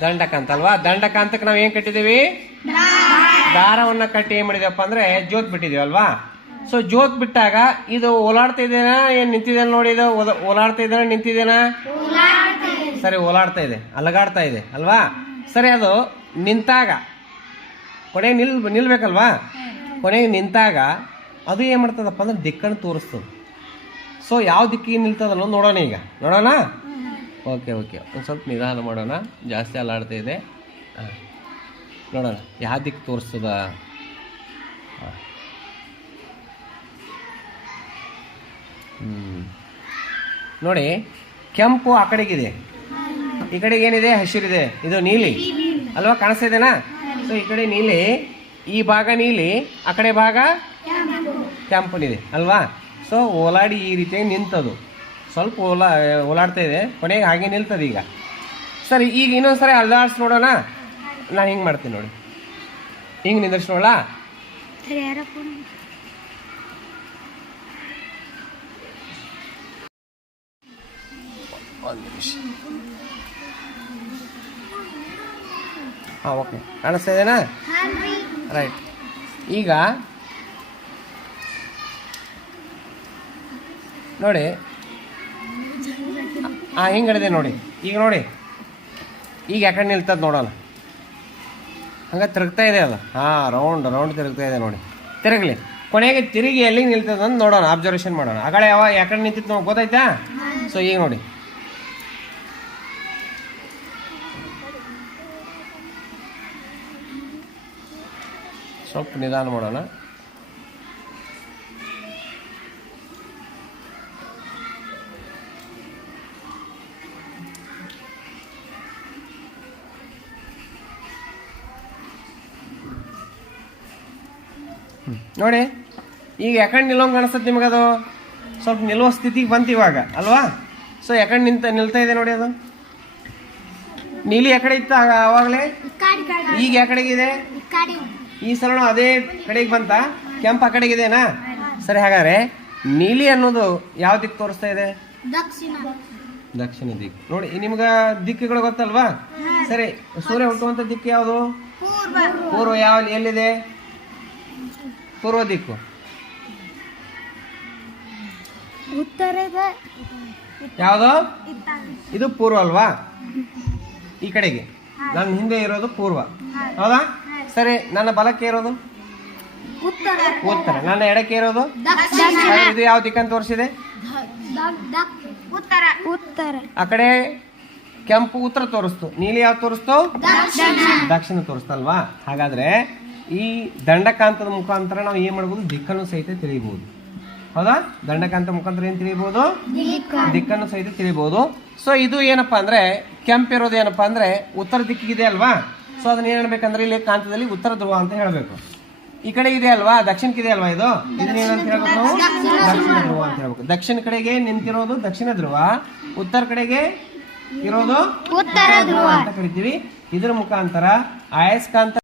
ದಂಡಕಾಂತ ಅಲ್ವಾ ದಂಡಕಾಂತಕ್ಕೆ ನಾವು ಏನ್ ಕಟ್ಟಿದೀವಿ ದಾರವನ್ನ ಕಟ್ಟಿ ಏನ್ ಮಾಡಿದೀವಪ್ಪ ಅಂದ್ರೆ ಜೋತ್ ಬಿಟ್ಟಿದೀವಿ ಅಲ್ವಾ? ಸೊ ಜೋತ್ ಬಿಟ್ಟಾಗ ಇದು ಓಲಾಡ್ತಾ ಇದೇನಾ? ಏನ್ ನಿಂತಿದೆ ನೋಡಿ ಇದು? ಓಲಾಡ್ತಾ ಇದೇನ? ನಿಂತಿದೆನಾ? ಸರಿ, ಓಲಾಡ್ತಾ ಇದೆ. ಅಲಗಾಡ್ತಾ ಇದೆ, ಅಲ್ವಾ? ಸರಿ, ಅದು ನಿಂತಾಗ. ಕೊನೆಗೆ ನಿಲ್ ನಿಲ್ಬೇಕಲ್ವಾ? ಕೊನೆಗೆ ನಿಂತಾಗ ಅದು ಏನು ಮಾಡ್ತದಪ್ಪ ಅಂದ್ರೆ ದಿಕ್ಕನ್ನು ತೋರಿಸ್ತದೆ. ಸೊ ಯಾವ ದಿಕ್ಕಿಗೆ ನಿಲ್ತದಲ್ಲ ನೋಡೋಣ ಈಗ. ನೋಡೋಣ? Okay okay. ಒಂದು ಸ್ವಲ್ಪ ನಿಧಾನ ಮಾಡೋಣ. ಜಾಸ್ತಿ ಅಲ್ಲಾಡ್ತಾ ಇದೆ. ಹಾಂ ನೋಡೋಣ. ಯಾವ ದಿಕ್ಕು ತೋರಿಸ್ತದ? ಹಾಂ ಹ್ಞೂ ನೋಡಿ ಕೆಂಪು ಆ ಕಡೆಗಿದೆ. ಈ ಕಡೆಗೆ ಏನಿದೆ? ಹಸಿರಿದೆ. ಇದು ನೀಲಿ. ಅಲ್ವಾ? ಕಾಣಿಸ್ತಾ ಇದೆನಾ ಸೊ ಈ ಕಡೆ ನೀಲಿ. ಈ ಭಾಗ ನೀಲಿ. ಆ ಕಡೆ ಭಾಗ? ಕೆಂಪನಿದೆ ಅಲ್ವಾ? ಸೊ ಓಲಾಡಿ ಈ ರೀತಿಯಾಗಿ ನಿಂತದು. ಸ್ವಲ್ಪ ಓಲಾ ಓಲಾಡ್ತಾ ಇದೆ. ಕೊನೆಗೆ ಹಾಗೆ ನಿಲ್ತದೆ ಈಗ. ಸರಿ ಈಗ ಇನ್ನೊಂದು ಸರಿ ಅಲ್ಲಾಡ್ಸಿ ನೋಡೋಣ. ನಾನು ಹಿಂಗೆ ಮಾಡ್ತೀನಿ ನೋಡಿ. ಹಿಂಗೆ ನಿಂದ್ರಿಸಿ ನೋಡಲಾ ಒಂದು ನಿಮಿಷ. ಹಾಂ ಓಕೆ. ಕಾಣಿಸ್ತಾ ಇದೆನಾ? ರೈಟ್. ಈಗ ನೋಡಿ ಹಾಂ ಹಿಂಗೆ ಹಿಡಿದೆ ನೋಡಿ. ಈಗ ನೋಡಿ. ಈಗ ಯಾಕಡೆ ನಿಲ್ತದ ನೋಡೋಣ. ಹಂಗೆ ತಿರುಗ್ತಾ ಇದೆ ಅದು. ಹಾಂ ರೌಂಡ್ ರೌಂಡ್ ತಿರುಗ್ತಾ ಇದೆ ನೋಡಿ. ತಿರುಗಲಿ. ಕೊನೆಗೆ ತಿರುಗಿ ಎಲ್ಲಿಗೆ ನಿಲ್ತದ ಅಂತ ನೋಡೋಣ. ಅಬ್ಸರ್ವೇಷನ್ ಮಾಡೋಣ. ಆ ಕಡೆ ಯಾವ ಯಾಕಡೆ ನಿಂತಿತ್ತು ನಮ್ಗೆ ಗೊತ್ತಾಯ್ತಾ? ಸೊ ಈಗ ನೋಡಿ. ಸ್ವಲ್ಪ ನಿಧಾನ ಮಾಡೋಣ. ನೋಡಿ ಈಗ ಯಾಕಡೆ ನಿಲ್ಲೋಂಗೆ ಕಾಣಿಸ್ತದೆ ನಿಮಗದು? ಸ್ವಲ್ಪ ನಿಲ್ಲುವ ಸ್ಥಿತಿಗೆ ಬಂತು ಇವಾಗ ಅಲ್ವಾ? ಸೊ ಯಾಕಂಡ್ ನಿಂತ ನಿಲ್ತಾ ಇದೆ ನೋಡಿ ಅದು. ನೀಲಿ ಯಾಕಡೆ ಇತ್ತು ಆವಾಗಲೇ? ಈಗ ಯಾಕಡೆಗಿದೆ ಈ ಸಲ ಅದೇ ಕಡೆಗೆ ಬಂತ? ಕೆಂಪು ಆ ಕಡೆಗಿದೆನಾ? ಸರಿ ಹಾಗಾದ್ರೆ ನೀಲಿ ಅನ್ನೋದು ಯಾವ ದಿಕ್ಕು ತೋರಿಸ್ತಾ ಇದೆ? ದಕ್ಷಿಣ. ದಿಕ್ಕು. ನೋಡಿ ನಿಮ್ಗೆ ದಿಕ್ಕುಗಳು ಗೊತ್ತಲ್ವಾ? ಸರಿ ಸೂರ್ಯ ಹುಟ್ಟುವಂತ ದಿಕ್ಕು ಯಾವುದು? ಪೂರ್ವ. ಪೂರ್ವ ಯಾವ ಎಲ್ಲಿದೆ? ಪೂರ್ವ ದಿಕ್ಕು. ಉತ್ತರದ ಯಾವುದು? ಇದು ಪೂರ್ವ ಅಲ್ವಾ? ಈ ಕಡೆಗೆ. ನನ್ನ ಹಿಂದೆ ಇರೋದು ಪೂರ್ವ. ಹೌದಾ? ಸರಿ ನನ್ನ ಬಲಕ್ಕೆ ಇರೋದು? ಉತ್ತರ. ಉತ್ತರ. ನನ್ನ ಎಡಕ್ಕೆ ಇರೋದು? ಇದು ಯಾವ ದಿಕ್ಕನ್ನು ತೋರಿಸಿದೆ? ಉತ್ತರ. ಉತ್ತರ. ಆ ಕಡೆ ಕೆಂಪು ಉತ್ತರ ತೋರಿಸ್ತು. ನೀಲಿ ಯಾವ ತೋರಿಸ್ತು? ದಕ್ಷಿಣ. ದಕ್ಷಿಣ ತೋರಿಸ್ತಲ್ವಾ ಹಾಗಾದ್ರೆ ಈ ದಂಡಕಾಂತದ ಮುಖಾಂತರ ನಾವು ಏನ್ ಮಾಡ್ಬೋದು? ದಿಕ್ಕನ್ನು ಸಹಿತ ತಿಳಿಯಬಹುದು. ಹೌದಾ? ದಂಡಕಾಂತ ಮುಖಾಂತರ ಏನ್ ತಿಳಿಯಬಹುದು? ದಿಕ್ಕನ್ನು. ಸಹಿತ ತಿಳಿಯಬಹುದು. ಸೊ ಇದು ಏನಪ್ಪಾ ಅಂದ್ರೆ ಕೆಂಪಿರೋದು ಏನಪ್ಪಾ ಅಂದ್ರೆ ಉತ್ತರ ದಿಕ್ಕಿಗಿದೆ ಅಲ್ವಾ? ಸೊ ಅದನ್ನ ಏನ್ ಹೇಳ್ಬೇಕಂದ್ರೆ ಇಲ್ಲಿ ಕಾಂತದಲ್ಲಿ ಉತ್ತರ ಧ್ರುವ ಅಂತ ಹೇಳಬೇಕು. ಈ ಕಡೆ ಇದೆ ಅಲ್ವಾ? ದಕ್ಷಿಣಕ್ಕಿದೆ ಅಲ್ವಾ ಇದು? ಇದನ್ನ ಏನಂತ ಹೇಳ್ಬೇಕು ನಾವು? ದಕ್ಷಿಣ ಧ್ರುವ ಅಂತ ಹೇಳ್ಬೇಕು. ದಕ್ಷಿಣ ಕಡೆಗೆ ನಿಂತಿರೋದು ದಕ್ಷಿಣ ಧ್ರುವ. ಉತ್ತರ ಕಡೆಗೆ ಇರೋದು ಉತ್ತರ ಧ್ರುವ. ಅಂತ ಕರಿತೀವಿ. ಇದ್ರ ಮುಖಾಂತರ ಆಯಸ್ಕಾಂತ